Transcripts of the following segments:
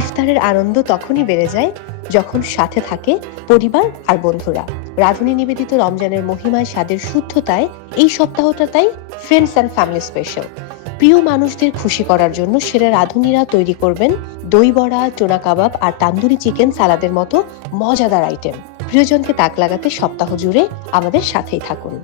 ইফতারের আনন্দ তখনই বেড়ে যায় যখন সাথে থাকে পরিবার আর বন্ধুরা। রাঁধুনি নিবেদিত রমজানের মহিমায় স্বাদের শুদ্ধতায় এই সপ্তাহটা তাই ফ্রেন্ডস অ্যান্ড ফ্যামিলি স্পেশাল। প্রিয় মানুষদের খুশি করার জন্য সেরা রাঁধুনিরা তৈরি করবেন দই বড়া, চোনা কাবাব আর তান্দুরি চিকেন সালাদের মতো মজাদার আইটেম। প্রিয়জনকে তাক লাগাতে সপ্তাহ জুড়ে আমাদের সাথেই থাকুন।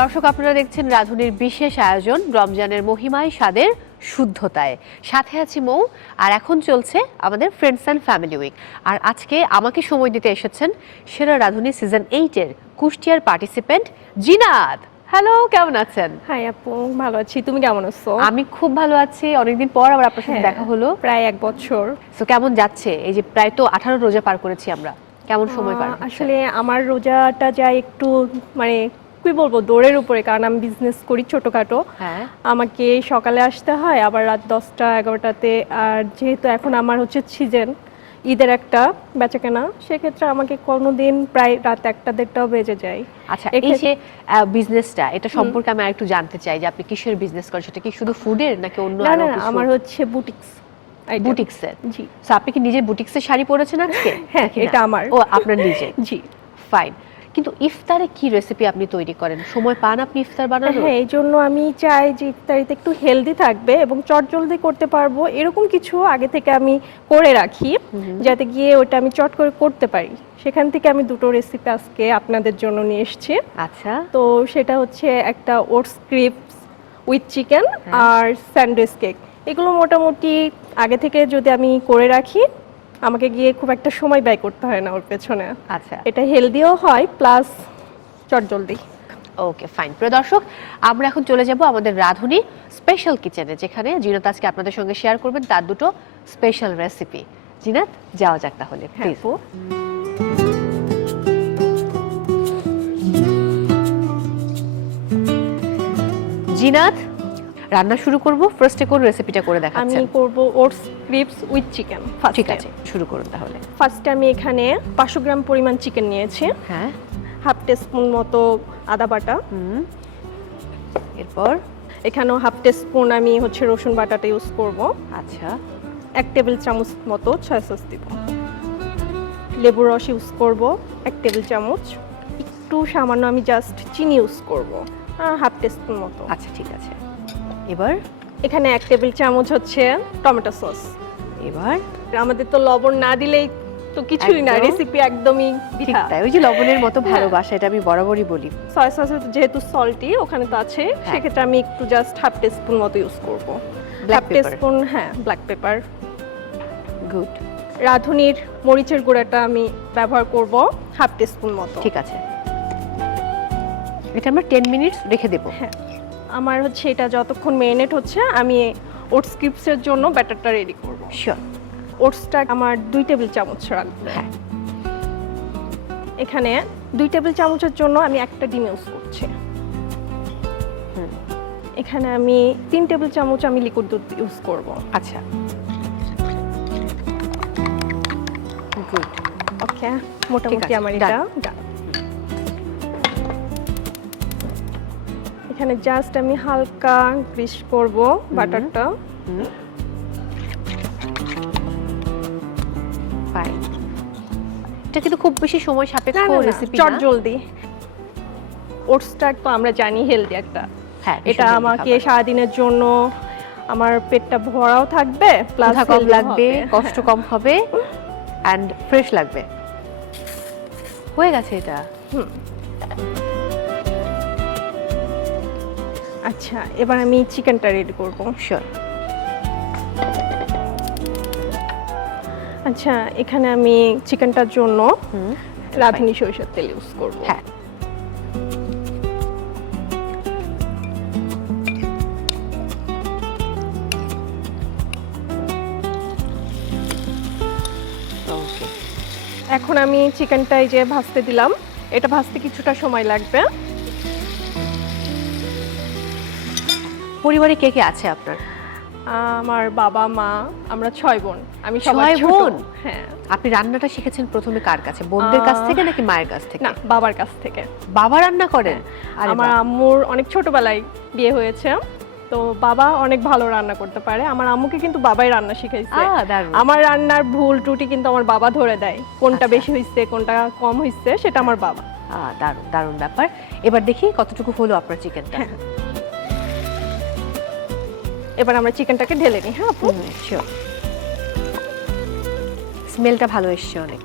দর্শক, আপনারা দেখছেন রাঁধুনির বিশেষ আয়োজন রমজানের মহিমায় স্বাদের শুদ্ধতায়। সাথে আছি মৌ, আর এখন চলছে আমাদের ফ্রেন্ডস অ্যান্ড ফ্যামিলি উইক। আর আজকে আমাকে সময় দিতে এসেছেন সেরা রাঁধুনি সিজন 8-এর কুষ্টিয়ার পার্টিসিপেন্ট জিনাত। হ্যালো, কেমন আছেন? হাই আপু, ভালো আছি। তুমি কেমন আছো? আমি খুব ভালো আছি। অনেকদিন পর আবার আপনার সাথে দেখা হলো, প্রায় 1 বছর। তো কেমন যাচ্ছে? এই যে প্রায় তো 18 রোজা পার করেছি আমরা, কেমন সময় পার হচ্ছে? আসলে আমার রোজাটা যায় একটু মানে কি বলবো, দৌড়ের উপরে, কারণ আমি বিজনেস করি ছোটখাটো। হ্যাঁ, আমাকে সকালে আসতে হয়, আবার রাত 10টা 11টাতে। আর যেহেতু এখন আমার হচ্ছে সিজন ঈদের একটা বেচাকেনা, সেক্ষেত্রে আমাকে কোনোদিন প্রায় রাত 1টা 1:30টাও বেজে যায়। আচ্ছা, এই যে বিজনেসটা, এটা সম্পর্কে আমি আরেকটু জানতে চাই যে আপনি কিসের বিজনেস করেন? সেটা কি শুধু ফুডের নাকি অন্য না আরো না, কিছু? আমার হচ্ছে বুটিক্স। বুটিক্সের? জি। সো আপনি কি নিজে বুটিক্সের শাড়ি পরেছেন আজকে? হ্যাঁ, নাকি না? এটা আমার। ও, আপনার নিজে? জি। ফাইন। কিন্তু ইফতারে কি রেসিপি আপনি তৈরি করেন? সময় পান আপনি ইফতার বানানোর? হ্যাঁ, এই জন্য আমি চাই যে ইফতারিতে একটু হেলদি থাকবে এবং চটজলদি করতে পারবো, এরকম কিছু আগে থেকে আমি করে রাখি, যাতে গিয়ে ওটা আমি চট করে করতে পারি। সেখান থেকে আমি 2টো রেসিপি আজকে আপনাদের জন্য নিয়ে এসেছি। আচ্ছা। তো সেটা হচ্ছে একটা ওটস ক্রিপস উইথ চিকেন আর স্যান্ডউইচ কেক। এগুলো মোটামুটি আগে থেকে যদি আমি করে রাখি, আমাকে গিয়ে খুব একটা সময় ব্যয় করতে হয় না ওর পেছনে। আচ্ছা, এটা হেলদিও হয় প্লাস চটজলদি। Okay fine. প্রিয় দর্শক, আমরা এখন চলে যাব আমাদের রাঁধুনি স্পেশাল কিচেনে, যেখানে জিনাত আজকে আপনাদের সঙ্গে শেয়ার করবেন তার 2টো স্পেশাল রেসিপি। জিনাত, যাওয়া যাক তাহলে হ্যাঁ প্লিজ। আপু। জিনাত, রান্না শুরু করব। ফার্স্টে কোন রেসিপিটা করে আমি দেখাচ্ছেন? করব ওটস ক্রিপস উইথ চিকেন। ঠিক আছে, শুরু করুন তাহলে। ফার্স্টে আমি এখানে 500 গ্রাম পরিমাণ চিকেন নিয়েছি, হ্যাঁ, হাফ টিস্পুন মতো আদা বাটা, এরপর? এখানেও হাফ টিস্পুন আমি হচ্ছে রসুন বাটাটা ইউজ করব, আচ্ছা, 1 টেবিল চামচ মতো সয়া সস দিব, লেবুর রস ইউজ করব 1 টেবিল চামচ, একটু সামান্য আমি জাস্ট চিনি ইউজ করব হাফ টিস্পুন মতো। আচ্ছা ঠিক আছে। এবার? এখানে 1 টেবিল চামচ হচ্ছে টমেটো সস। এবার? আমাদের তো লবণ না দিলেই তো কিছুই না, একদম। রেসিপি একদমই ঠিক বৃথা। তাই, ওই যে লবণের মতো ভালোবাসা, এটা আমি বরাবরই বলি। সয়া সস যেহেতু সল্টি ওখানে তো আছে, সেক্ষেত্রে আমি একটু জাস্ট হাফ টিস্পুন মতো ইউজ করব। Black half paper? টিস্পুন, হ্যাঁ, ব্ল্যাক পেপার। গুড। রাঁধুনির মরিচের গুঁড়াটা আমি ব্যবহার করব হাফ টিস্পুন মতো। ঠিক আছে, এটা আমরা 10 মিনিটস রেখে দেব। হ্যাঁ, আমার হচ্ছে এটা যতক্ষণ মেরিনেট হচ্ছে, আমি ওটস ক্রিপসের জন্য ব্যাটারটা রেডি করব। শিওর। ওটসটা আমার 2 টেবিল চামচ রাখবো। হ্যাঁ, এখানে 2 টেবিল চামচের জন্য আমি একটা ডিম ইউজ করছি। এখানে আমি 3 টেবিল চামচ আমি লিকুইড দুধ ইউজ করব। আচ্ছা, গুড। ওকে, মোটামুটি আমার এটা done। এখানে জাস্ট আমি হালকা গ্রিস করব বাটারটা। ফাইন। এটা কিন্তু খুব বেশি সময় সাপেক্ষ রেসিপি না, চটজলদি। ওটসটা তো আমরা জানি হেলদি একটা, হ্যাঁ, এটা আমাকে সারাদিনের জন্য আমার পেটটা ভরাও থাকবে, প্লাস কম লাগবে, কষ্ট কম হবে, এন্ড ফ্রেশ লাগবে। হয়ে গেছে এটা। আচ্ছা, এবার আমি চিকেনটা রেডি করব। শিওর। আচ্ছা, এখানে আমি চিকেনটার জন্য রাঁধুনি সরিষার তেল ইউজ করব। হ্যাঁ, ওকে। এখন আমি চিকেনটা এই যে ভাজতে দিলাম, এটা ভাজতে কিছুটা সময় লাগবে। পরিবারে কে কে আছে আপনার? আমার বাবা মা, আমরা 6 বোন, আমি সবার 6 ছোট। বোন? হ্যাঁ। আপনি রান্নাটা শিখেছেন প্রথমে কার কাছে, বোনদের কাছ থেকে নাকি মায়ের কাছ থেকে? না, বাবার কাছ থেকে। বাবা রান্না করেন? আরে আমার বাহ। আম্মুর অনেক ছোটবেলায় বিয়ে হয়েছে, তো বাবা অনেক ভালো রান্না করতে পারে। আমার আম্মুকে কিন্তু বাবাই রান্না শিখাইছে। দারুণ। আমার রান্নার ভুল ত্রুটি কিন্তু আমার বাবা ধরে দেয়, কোনটা আচ্ছা। বেশি হইছে কোনটা কম হইছে সেটা আমার বাবা। দারুণ দারুণ ব্যাপার। এবার দেখি কতটুকু হলো আপনার চিকেনটা। এবার আমরা চিকেনটাকে ঢেলে নিই। হ্যাঁ আপু, শিওর। স্মেলটা ভালো এসছে অনেক।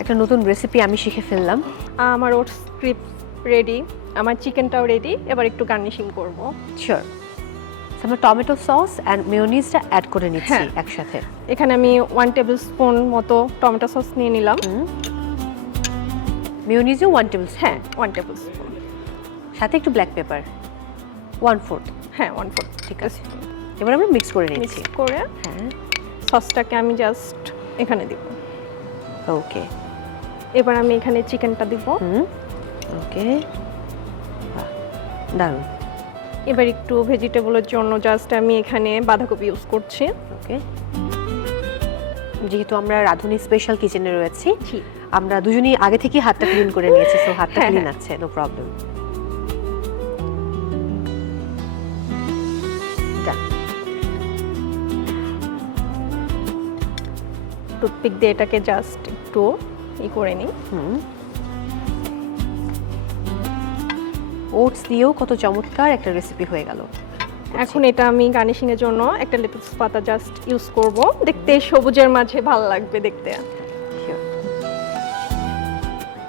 একটা নতুন রেসিপি আমি শিখে ফেললাম। আমার ওটস ক্রিপস রেডি, আমার চিকেনটাও রেডি। এবার একটু গার্নিশিং করব। শিওর। আমরা টমেটো সস এন্ড মেয়োনিজটা অ্যাড করে নিচ্ছি হ্যাঁ। একসাথে। এখানে আমি 1 টেবিলস্পুন মতো টমেটো সস নিয়ে নিলাম। মেয়োনিজও 1 টেবিলস্পুন। হ্যাঁ, 1 টেবিলস্পুন। সাথে একটু ব্ল্যাক পেপার 1/4। হ্যাঁ, 1/4। ঠিক আছে। এবার আমরা মিক্স করে মিক্স নিচ্ছি। করে হ্যাঁ, সসটাকে আমি জাস্ট এখানে দিব। ওকে। এবার আমি এখানে চিকেনটা দিব। ওকে, দারুণ। এবার একটু ভেজিটেবলের জন্য জাস্ট আমি এখানে বাঁধাকপি ইউজ করছি। ওকে, যেহেতু আমরা রাঁধুনি স্পেশাল কিচেনে রয়েছি, জি। আমরা দুজনেই আগে থেকে হাতটা ক্লিন করে নিয়েছি, সো হাতটা হ্যাঁ, ক্লিন হ্যাঁ। আছে, নো প্রবলেম। টুথপিক দিয়ে এটাকে জাস্ট একটু করে নিই। ওটস দিয়েও কত চমৎকার একটা রেসিপি হয়ে গেল। এখন এটা আমি গার্নিশিং এর জন্য একটা লেটুস পাতা জাস্ট ইউজ করব, দেখতে সবুজের মাঝে ভালো লাগবে দেখতে। Sure.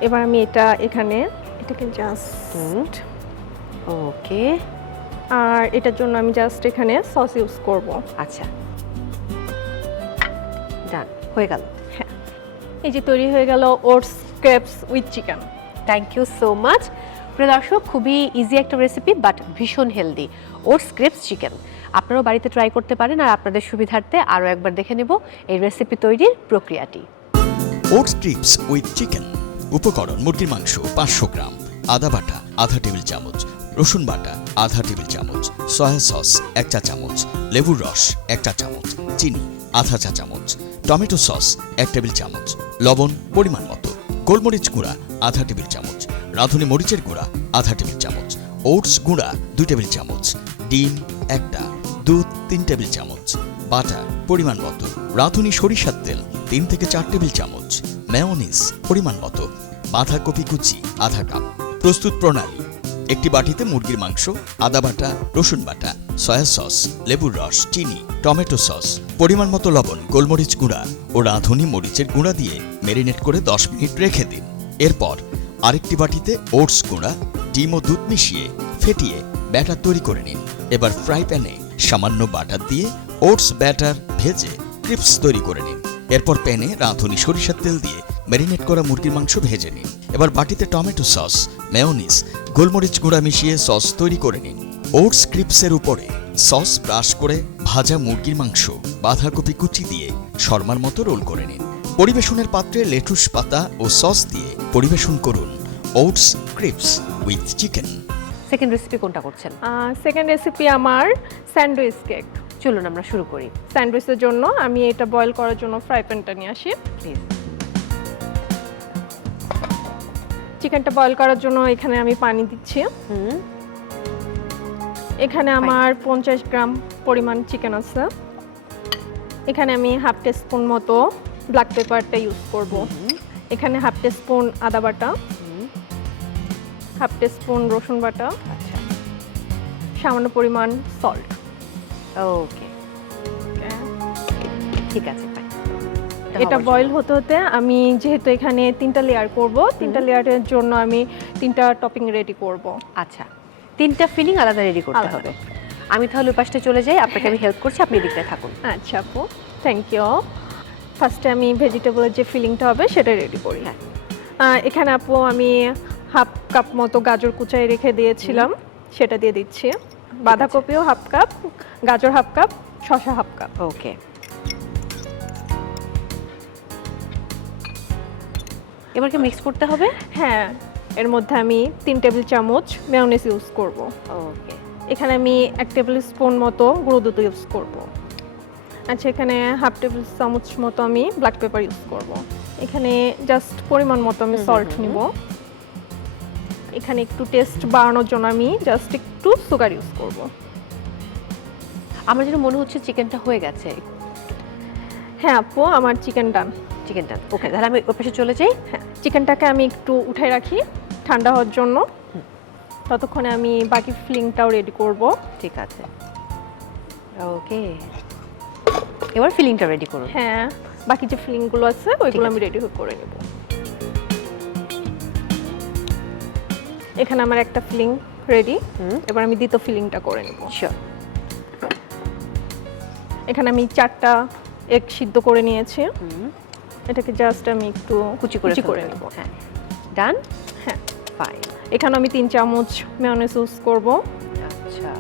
এবার আমি এটাকে জাস্ট ওকে, আর এটার জন্য আমি জাস্ট এখানে সস ইউজ করব। আচ্ছা, ডান, হয়ে গেল। হ্যাঁ, এই যে তৈরি হয়ে গেল oats crepes with chicken. Thank you so much. প্রিয় দর্শক, খুবই ইজি একটা রেসিপি বাট ভীষণ হেলদি, ওটস ক্রেপস চিকেন। আপনারাও বাড়িতে ট্রাই করতে পারেন। আর আপনাদের সুবিধার্থে আরও একবার দেখে নেব এই রেসিপি তৈরির প্রক্রিয়াটি। Oats strips with chicken. উপকরণ: মুরগির মাংস 500 গ্রাম, আদা বাটা আধা টেবিল চামচ, রসুন বাটা আধা টেবিল চামচ, সয়া সস 1 চা চামচ, লেবুর রস 1 চা চামচ, চিনি আধা চা চামচ, টমেটো সস 1 টেবিল চামচ, লবণ পরিমাণ মতো, গোলমরিচ গুঁড়া আধা টেবিল চামচ, রাঁধুনি মরিচের গুঁড়া আধা টেবিল চামচ, ওটস গুঁড়া 2 টেবিল চামচ, ডিম 1টা, দুধ 3 টেবিল চামচ, বাটার পরিমাণ মতো, রাঁধুনি সরিষার তেল 3 থেকে 4 টেবিল চামচ, মেয়োনিজ পরিমাণ মতো, বাঁধাকপি কুচি আধা কাপ। প্রস্তুত প্রণালী: একটি বাটিতে মুরগির মাংস, আদা বাটা, রসুন বাটা, সয়া সস, লেবুর রস, চিনি, টমেটো সস, পরিমাণ মতো লবণ, গোলমরিচ গুঁড়া ও রাঁধুনি মরিচের গুঁড়া দিয়ে ম্যারিনেট করে 10 মিনিট রেখে দিন। এরপর আরেকটি বাটিতে ওটস গুঁড়া, ডিম ও দুধ মিশিয়ে ফেটিয়ে ব্যাটার তৈরি করে নিন। এবার ফ্রাই প্যানে সামান্য বাটার দিয়ে ওটস ব্যাটার ভেজে ক্রিপস তৈরি করে নিন। এরপর প্যানে রাঁধুনি সরিষার তেল দিয়ে ম্যারিনেট করা মুরগির মাংস ভেজে নিন। এবার বাটিতে টমেটো সস, মেয়োনিজ, গোলমরিচ গুঁড়া মিশিয়ে সস তৈরি করে নিন। ওটস ক্রিপসের উপরে সস ব্রাশ করে ভাজা মুরগির মাংস, বাঁধাকপি কুচি দিয়ে শর্মার মতো রোল করে নিন। পরিবেশনের পাত্রে লেটুস পাতা ও সস দিয়ে পরিবেশন করুন oats crepes with chicken. Second recipe কোনটা করছেন? সেকেন্ড রেসিপি আমার স্যান্ডউইচ কেক। চলুন আমরা শুরু করি। স্যান্ডউইচের জন্য আমি এটা বয়েল করার জন্য ফ্রাই প্যানটা নিয়ে আসি। প্লিজ। চিকেনটা বয়েল করার জন্য এখানে আমি পানি দিচ্ছি। এখানে আমার 50 গ্রাম পরিমাণ চিকেন আছে। এখানে আমি হাফ টিস্পুন মতো ব্ল্যাক পেপারটা ইউজ করব। এখানে হাফ টিস্পুন আদা বাটা, হাফ টিস্পুন রসুন বাটা, আচ্ছা, সামান্য পরিমাণ সল্ট। ওকে, ঠিক আছে, ফাইন। এটা বয়েল হতে হতে আমি যেহেতু এখানে 3টা লেয়ার করব, 3টা লেয়ারের জন্য আমি 3টা টপিং রেডি করব। আচ্ছা, 3টা ফিলিং আলাদা রেডি করতে আলাদা। হবে। আমি তাহলে ওই পাশটা চলে যাই, আপনাকে আমি হেল্প করছি, আপনি এদিকটায় থাকুন। আচ্ছা আপু, থ্যাংক ইউ। ফার্স্টে আমি ভেজিটেবলের যে ফিলিংটা হবে সেটা রেডি করি। হ্যাঁ। এখানে আপু আমি হাফ কাপ মতো গাজর কুচাই রেখে দিয়েছিলাম, সেটা দিয়ে দিচ্ছি। বাঁধাকপিও হাফ কাপ, গাজর হাফ কাপ, শসা হাফ কাপ। ওকে, এবার কি মিক্স করতে হবে? হ্যাঁ, এর মধ্যে আমি 3 টেবিল চামচ মেয়োনিজ ইউজ করব। ওকে, এখানে আমি 1 টেবিল স্পুন মতো গুঁড়ো দুধ ইউজ করব। আচ্ছা, এখানে হাফ টেবিল চামচ মতো আমি ব্ল্যাক পেপার ইউজ করব। এখানে জাস্ট পরিমাণ মতো আমি সল্ট নিব। এখানে একটু টেস্ট বাড়ানোর জন্য আমি জাস্ট একটু সুগার ইউজ করব। আমার যেন মনে হচ্ছে চিকেনটা হয়ে গেছে। হ্যাঁ আপু, আমার চিকেন ডান। চিকেনটা ওকে, তাহলে আমি ওই পাশে চলে যাই। হ্যাঁ, চিকেনটাকে আমি একটু উঠাই রাখি ঠান্ডা হওয়ার জন্য। ততক্ষণে আমি বাকি ফিলিংটাও রেডি করব। ঠিক আছে, ওকে, এবার ফিলিংটা রেডি করুন। হ্যাঁ, বাকি যে ফিলিংগুলো আছে ওইগুলো আছে। আমি রেডি করে নেব। এখানে আমার একটা ফিলিং রেডি। এবার আমি দ্বিতীয় ফিলিংটা করে নেব। শিওর। এখানে আমি 4টা এগ সিদ্ধ করে নিয়েছি। এটাকে জাস্ট আমি একটু কুচি করে নেব। হ্যাঁ, ডান। হ্যাঁ, ফাইন। এখানে আমি 3 চামচ মেয়োনেজ ইউজ করব। আচ্ছা,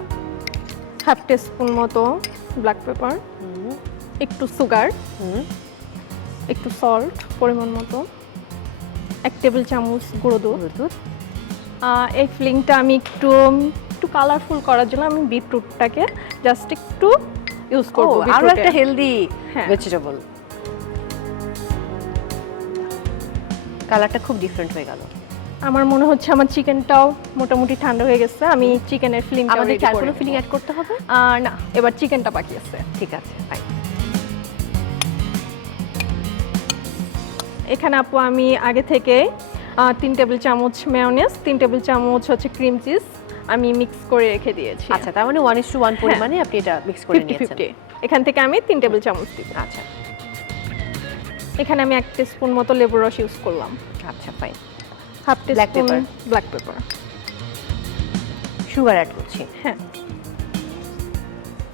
হাফ টিস্পুন মতো ব্ল্যাক পেপার, একটু সুগার, একটু সল্ট পরিমাণ মতো, 1 টেবিল চামচ গুঁড়ো দুধ। এই ফিলিংটা আমি একটু কালারফুল করার জন্য আমি বিটরুটটাকে জাস্ট একটু ইউজ করব। আরো একটা হেলদি হ্যাঁ। ভেজিটেবল। কালারটা খুব ডিফারেন্ট হয়ে গেল। আমার মনে হচ্ছে আমার চিকেনটাও মোটামুটি ঠান্ডা হয়ে গেছে। আমি চিকেনের ফিলিংটা আমাদের রেডি কি আর করে কোনো ফিলিং অ্যাড করতে হবে? না, এবার চিকেনটা বাকি আছে। ঠিক আছে, ফাইন। এখানে আপু আমি আগে থেকে 3 টেবিল চামচ মেয়োনেজ, 3 টেবিল চামচ হচ্ছে ক্রিম চিজ আমি মিক্স করে রেখে দিয়েছি। আচ্ছা, তার মানে 1:1 পরিমাণে আপনি এটা মিক্স করে নিয়েছেন। 50-50 এখান থেকে আমি 3 টেবিল চামচ দিব। আচ্ছা এখানে আমি 1 টিস্পুন মতো লেবুর রস ইউজ করলাম। আচ্ছা, fine. Half Black teaspoon pepper। Black pepper. Sugar add করছি। হ্যাঁ,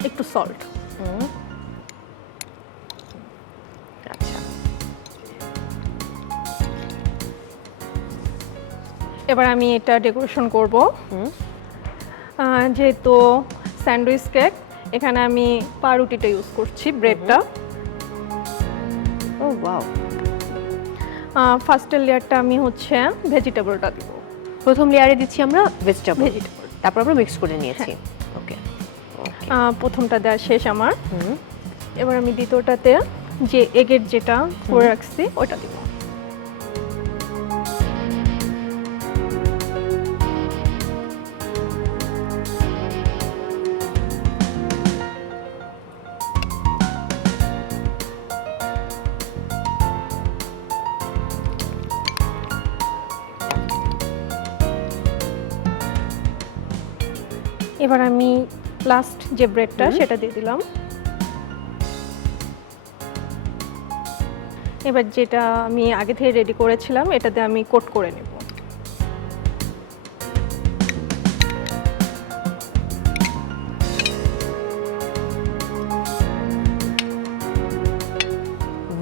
একটু সল্ট। আচ্ছা, এবার আমি এটা ডেকোরেশন করব। যেহেতু স্যান্ডউইচ কেক, এখানে আমি পাউরুটিটা ইউজ করছি, ব্রেডটা। ও ওয়াও। ফার্স্টের লেয়ারটা আমি হচ্ছে ভেজিটেবলটা দিব। প্রথম লেয়ারে দিচ্ছি আমরা ভেজিটেবল, ভেজিটেবল তারপর আমরা মিক্স করে নিয়েছি। ওকে, প্রথমটা দেওয়া শেষ আমার। এবার আমি দ্বিতীয়টাতে যে এগের যেটা করে রাখছি ওটা দিব। এবার আমি লাস্ট যে ব্রেডটা সেটা দিয়ে দিলাম। এবার যেটা আমি আগে থেকে রেডি করেছিলাম এটাতে আমি কোট করে নেব।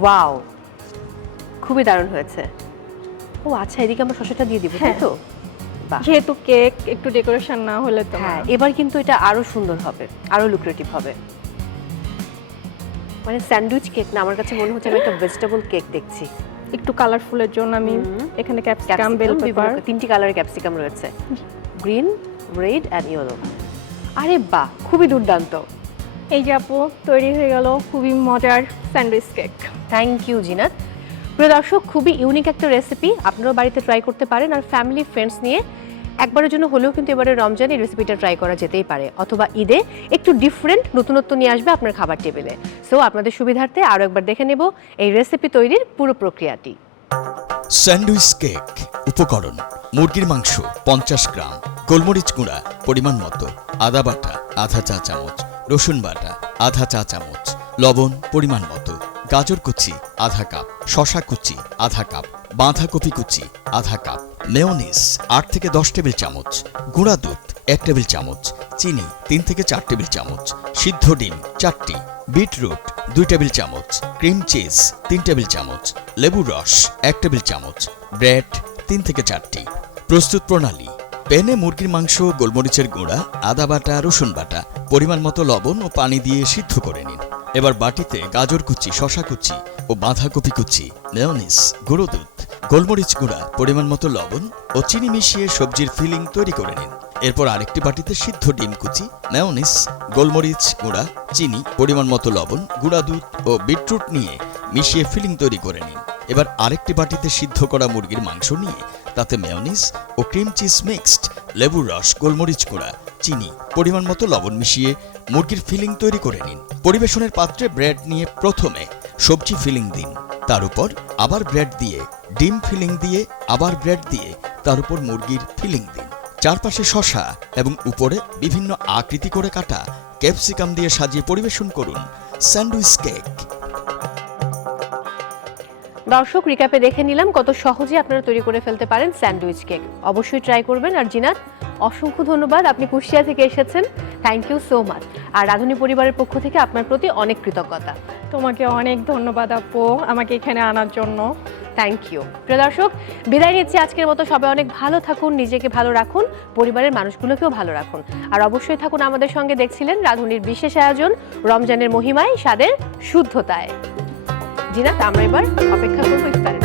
ওয়াও, খুবই দারুণ হয়েছে। ও আচ্ছা, এদিকে আমরা শসাটা দিয়ে দিব, তাই তো? বাহ, যেহেতু কেক একটু ডেকোরেশন না হলে তো হ্যাঁ, এবার কিন্তু এটা আরো সুন্দর হবে, আরো লুক্রেটিভ হবে। মানে স্যান্ডউইচ কেক না, আমার কাছে মনে হচ্ছে আমি একটা ভেজিটেবল কেক দেখছি। একটু কালারফুলের জন্য আমি এখানে ক্যাপসিকাম, বেল পেপার, 3টি কালারের ক্যাপসিকাম রয়েছে, গ্রিন, রেড অ্যান্ড ইয়েলো। আরে বাহ, খুবই দুর্দান্ত। এই যে আপু তৈরি হয়ে গেল খুবই মজার sandwich cake. Thank you Zeenat. প্রিয় দর্শক, খুবই ইউনিক একটা রেসিপি, আপনারাও বাড়িতে ট্রাই করতে পারেন। আর ফ্যামিলি ফ্রেন্ডস নিয়ে একবারের জন্য হলেও কিন্তু এবারে রমজানে এই রেসিপিটা ট্রাই করা যেতেই পারে, অথবা ঈদে একটু ডিফারেন্ট নতুনত্ব নিয়ে আসবে আপনার খাবার টেবিলে। সো আপনাদের সুবিধার্থে আরও একবার দেখে নেব এই রেসিপি তৈরির পুরো প্রক্রিয়াটি। Sandwich cake. উপকরণ: মুরগির মাংস 50 গ্রাম, গোলমরিচ গুঁড়া পরিমাণ মতো, আদা বাটা আধা চা চামচ, রসুন বাটা আধা চা চামচ, লবণ পরিমাণ মতো, গাজর কুচি আধা কাপ, শসা কুচি আধা কাপ, বাঁধাকপি কুচি আধা কাপ, মেয়োনিজ 8 থেকে 10 টেবিল চামচ, গুঁড়া দুধ 1 টেবিল চামচ, চিনি 3 থেকে 4 টেবিল চামচ, সিদ্ধ ডিম 4টি, বিটরুট 2 টেবিল চামচ, ক্রিম চিজ 3 টেবিল চামচ, লেবুর রস 1 টেবিল চামচ, ব্রেড 3 থেকে 4টি। প্রস্তুত প্রণালী: প্যানে মুরগির মাংস, গোলমরিচের গুঁড়া, আদা বাটা, রসুন বাটা পরিমাণ মতো, লবণ ও পানি দিয়ে সিদ্ধ করে নিন। এবার বাটিতে গাজর কুচি, শসা কুচি ও বাঁধাকপি কুচি, মেয়োনিজ, গুঁড়ো দুধ, গোলমরিচ গুঁড়া পরিমাণ মতো, লবণ ও চিনি মিশিয়ে সবজির ফিলিং তৈরি করে নিন। এরপর আরেকটি বাটিতে সিদ্ধ ডিম কুচি, মেয়োনিজ, গোলমরিচ গুঁড়া, চিনি, পরিমাণ মতো লবণ, গুঁড়া দুধ ও বিটরুট নিয়ে মিশিয়ে ফিলিং তৈরি করে নিন। এবার আরেকটি বাটিতে সিদ্ধ করা মুরগির মাংস নিয়ে তাতে মেয়োনিজ ও ক্রিম চিজ মিক্সড, লেবুর রস, গোলমরিচ গুঁড়া, চিনি, পরিমাণ মতো লবণ মিশিয়ে মুরগির ফিলিং তৈরি করে নিন। পরিবেশনের পাত্রে ব্রেড নিয়ে প্রথমে সবজি ফিলিং দিন, তার উপর আবার ব্রেড দিয়ে, ডিম ফিলিং দিয়ে, আবার ব্রেড দিয়ে তার উপর মুরগির ফিলিং দিন। চারপাশে শসা এবং উপরে বিভিন্ন আকৃতি করে কাটা ক্যাপসিকাম দিয়ে সাজিয়ে পরিবেশন করুন স্যান্ডউইচ কেক। দর্শক, রিক্যাপে দেখে নিলাম কত সহজে আপনারা তৈরি করে ফেলতে পারেন স্যান্ডউইচ কেক। অবশ্যই ট্রাই করবেন। আর জিনাত, অসংখ্য ধন্যবাদ, আপনি কুষ্টিয়া থেকে এসেছেন, থ্যাংক ইউ সো মাচ। আর রাঁধুনি পরিবারের পক্ষ থেকে আপনার প্রতি অনেক কৃতজ্ঞতা। তোমাকে অনেক ধন্যবাদ আপু আমাকে এখানে আনার জন্য। Thank you. প্রিয় দর্শক, বিদায় নিচ্ছি আজকের মতো। সবাই অনেক ভালো থাকুন, নিজেকে ভালো রাখুন, পরিবারের মানুষগুলোকেও ভালো রাখুন। আর অবশ্যই থাকুন আমাদের সঙ্গে। দেখছিলেন রাঁধুনির বিশেষ আয়োজন রমজানের মহিমায়, স্বাদের শুদ্ধতায়। জিনাত, আমরা এবার অপেক্ষা করবো ইফতারের।